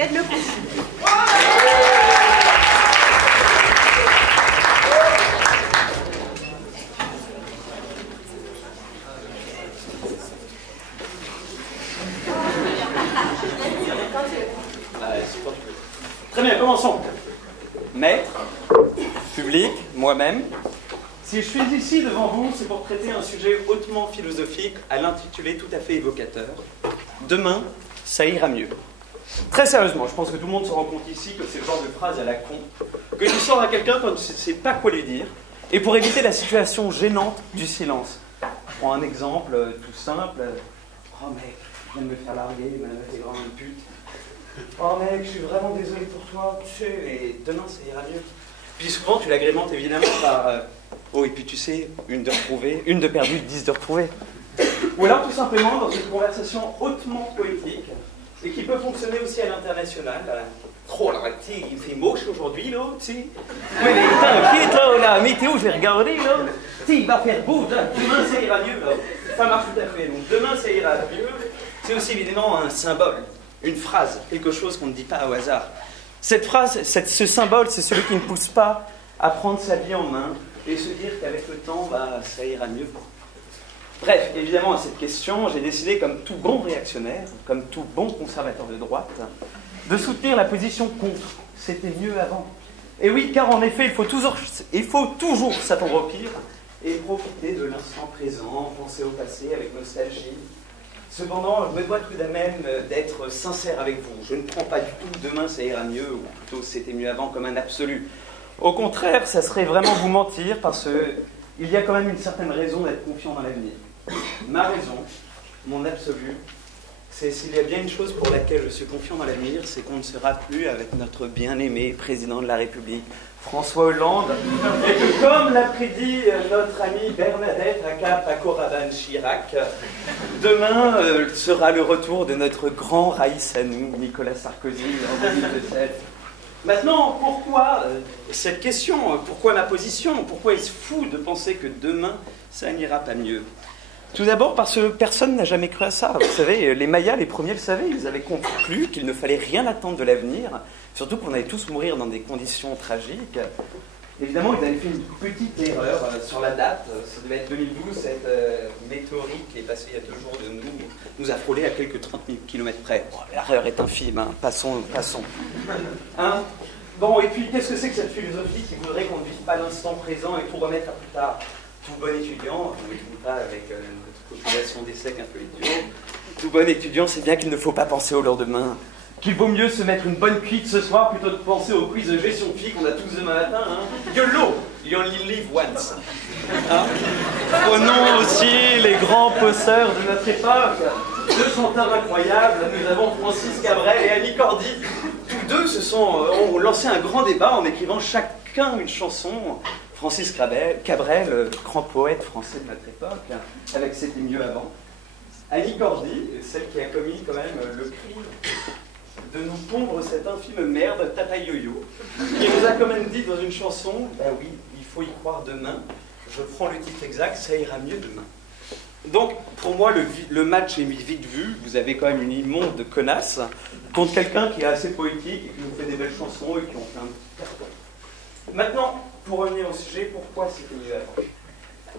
Faites le coup. Très bien, commençons. Maître, public, moi-même, si je suis ici devant vous, c'est pour traiter un sujet hautement philosophique à l'intitulé tout à fait évocateur. Demain, ça ira mieux. Très sérieusement, je pense que tout le monde se rend compte ici que c'est le genre de phrase à la con que tu sors à quelqu'un quand tu ne sais pas quoi lui dire, et pour éviter la situation gênante du silence. Je prends un exemple tout simple. Oh mec, je viens de me faire larguer, ma meuf est grande une pute. Oh mec, je suis vraiment désolé pour toi, tu sais, mais demain ça ira mieux. Puis souvent tu l'agrémentes évidemment par oh, et puis tu sais, une de retrouvée, une de perdue, 10 de retrouvée. Ou alors tout simplement dans une conversation hautement poétique et qui peut fonctionner aussi à l'international. Oh là, tu sais, il fait moche aujourd'hui là, tu sais. Mais t'inquiète là, la météo, je l'ai regardé là. Tu sais, il va faire beau, là. Demain ça ira mieux là. Ça marche tout à fait. Donc demain ça ira mieux, c'est aussi évidemment un symbole. Une phrase, quelque chose qu'on ne dit pas au hasard. Cette phrase, ce symbole, c'est celui qui ne pousse pas à prendre sa vie en main et se dire qu'avec le temps, bah, ça ira mieux. Bref, évidemment, à cette question, j'ai décidé, comme tout bon réactionnaire, comme tout bon conservateur de droite, de soutenir la position contre. C'était mieux avant. Et oui, car en effet, il faut toujours s'attendre au pire et profiter de l'instant présent, penser au passé avec nostalgie. Cependant, je me dois tout de même d'être sincère avec vous. Je ne prends pas du tout demain ça ira mieux, ou plutôt c'était mieux avant comme un absolu. Au contraire, ça serait vraiment vous mentir parce qu'il y a quand même une certaine raison d'être confiant dans l'avenir. Ma raison, mon absolu, c'est s'il y a bien une chose pour laquelle je suis confiant dans l'avenir, c'est qu'on ne sera plus avec notre bien-aimé président de la République, François Hollande, et que comme l'a prédit notre amie Bernadette aka Paco Rabanne Chirac, demain sera le retour de notre grand Raïs à nous, Nicolas Sarkozy, en 2017. Maintenant, pourquoi cette question? Pourquoi ma position? Pourquoi est-ce fou de penser que demain, ça n'ira pas mieux? Tout d'abord parce que personne n'a jamais cru à ça. Vous savez, les Mayas, les premiers le savaient, ils avaient conclu qu'il ne fallait rien attendre de l'avenir, surtout qu'on allait tous mourir dans des conditions tragiques. Évidemment, ils avaient fait une petite erreur sur la date, ça devait être 2012, cette météorite qui est passée il y a 2 jours de nous a frôlé à quelques 30 000 km près. Oh, l'erreur est infime, hein. Passons. Hein? Bon, et puis qu'est-ce que c'est que cette philosophie qui voudrait qu'on ne vive pas l'instant présent et tout remettre à plus tard? Tout bon étudiant, je ne me trouve pas avec notre population des secs un peu idiots, tout bon étudiant, c'est bien qu'il ne faut pas penser au lendemain, qu'il vaut mieux se mettre une bonne cuite ce soir plutôt que de penser au quiz de gestion de vie qu'on a tous demain matin. Hein. YOLO, you only live once. Hein? Prenons aussi les grands posseurs de notre époque, 2 chanteurs incroyables, nous avons Francis Cabrel et Annie Cordy. Tous deux ont lancé un grand débat en écrivant chacun une chanson. Francis Cabrel, grand poète français de notre époque, avec C'était mieux avant. Annie Cordy, celle qui a commis quand même le crime de nous pondre cette infime merde, Tata Yo-Yo, qui nous a quand même dit dans une chanson, bah oui, il faut y croire demain, je prends le titre exact, ça ira mieux demain. Donc, pour moi, le match est vite vu, vous avez quand même une immonde connasse contre quelqu'un qui est assez poétique et qui nous fait des belles chansons et qui ont fait un carton. Maintenant, pour revenir au sujet, pourquoi c'était mieux avant?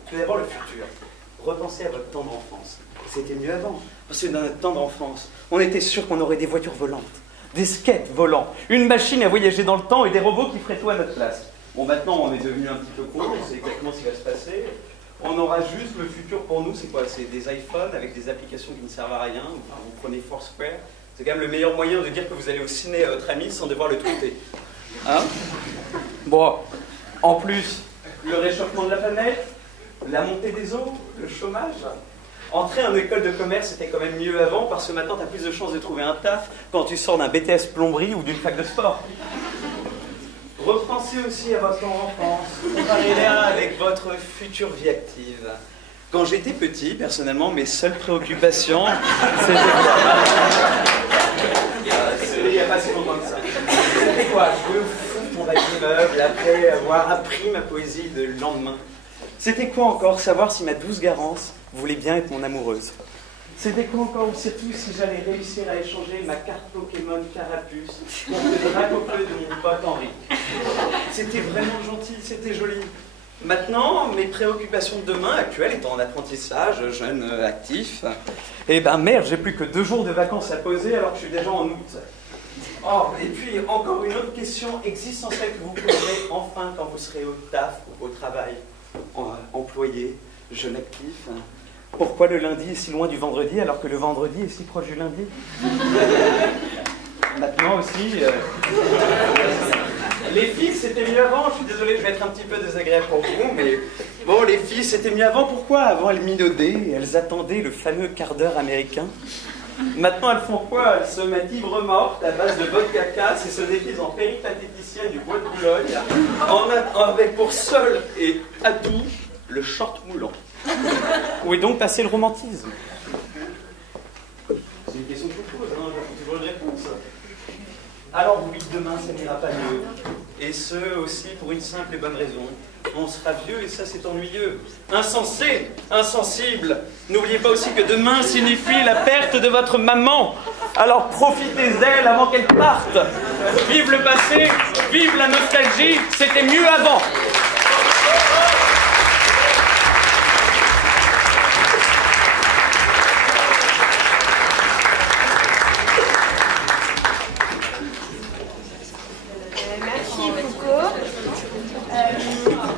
Tout d'abord, le futur. Repensez à votre temps d'enfance. C'était mieux avant. Parce que dans notre temps d'enfance, on était sûr qu'on aurait des voitures volantes, des skates volants, une machine à voyager dans le temps et des robots qui feraient tout à notre place. Bon, maintenant, on est devenu un petit peu con, c'est exactement ce qui va se passer. On aura juste le futur pour nous, c'est quoi? C'est des iPhones avec des applications qui ne servent à rien. Enfin, vous prenez Foursquare. C'est quand même le meilleur moyen de dire que vous allez au ciné à votre ami sans devoir le tweeter. Hein? Bon, en plus, le réchauffement de la planète, la montée des eaux, le chômage. Entrer en école de commerce, c'était quand même mieux avant, parce que maintenant, tu as plus de chances de trouver un taf quand tu sors d'un BTS plomberie ou d'une fac de sport. Repensez aussi à votre enfance, comparez-la avec votre future vie active. Quand j'étais petit, personnellement, mes seules préoccupations, c'était... Il n'y a pas si longtemps que ça. C'était quoi? Jouer au foot, mon immeuble, après avoir appris ma poésie de lendemain. C'était quoi encore? Savoir si ma douce Garance voulait bien être mon amoureuse. C'était quoi encore, ou surtout si j'allais réussir à échanger ma carte Pokémon Carapuce contre le dracofeu de mon pote Henri. C'était vraiment gentil, c'était joli. Maintenant, mes préoccupations de demain, actuelles, étant en apprentissage, jeune, actif, eh ben merde, j'ai plus que 2 jours de vacances à poser alors que je suis déjà en août. Oh, et puis encore une autre question existentielle que vous poserez enfin quand vous serez au taf ou au travail, employé, jeune actif. Pourquoi le lundi est si loin du vendredi alors que le vendredi est si proche du lundi? Maintenant aussi, les filles c'était mieux avant, je suis désolé, je vais être un petit peu désagréable pour vous, mais bon, les filles c'était mieux avant, pourquoi? Avant elles minaudaient, elles attendaient le fameux quart d'heure américain. Maintenant elles font quoi? Elles se mettent ivre morte à base de vodka casse et se déguisent en péripatéticienne du bois de Boulogne, avec pour seul et atout le short moulant. Où est donc passé le romantisme? C'est une question que je vous pose, hein, j'ai toujours une réponse. Alors oui, demain ça n'ira pas mieux. Et ce aussi pour une simple et bonne raison. On sera vieux et ça c'est ennuyeux. Insensé, insensible. N'oubliez pas aussi que demain signifie la perte de votre maman. Alors profitez d'elle avant qu'elle parte. Vive le passé, vive la nostalgie, c'était mieux avant.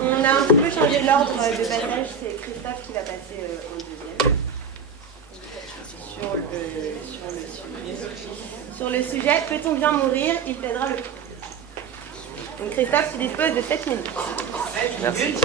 On a un peu changé l'ordre de passage, c'est Christophe qui va passer en deuxième. Sur le sujet, peut-on bien mourir? Il t'aidera le plus. Donc Christophe, tu disposes de 7 minutes. Merci.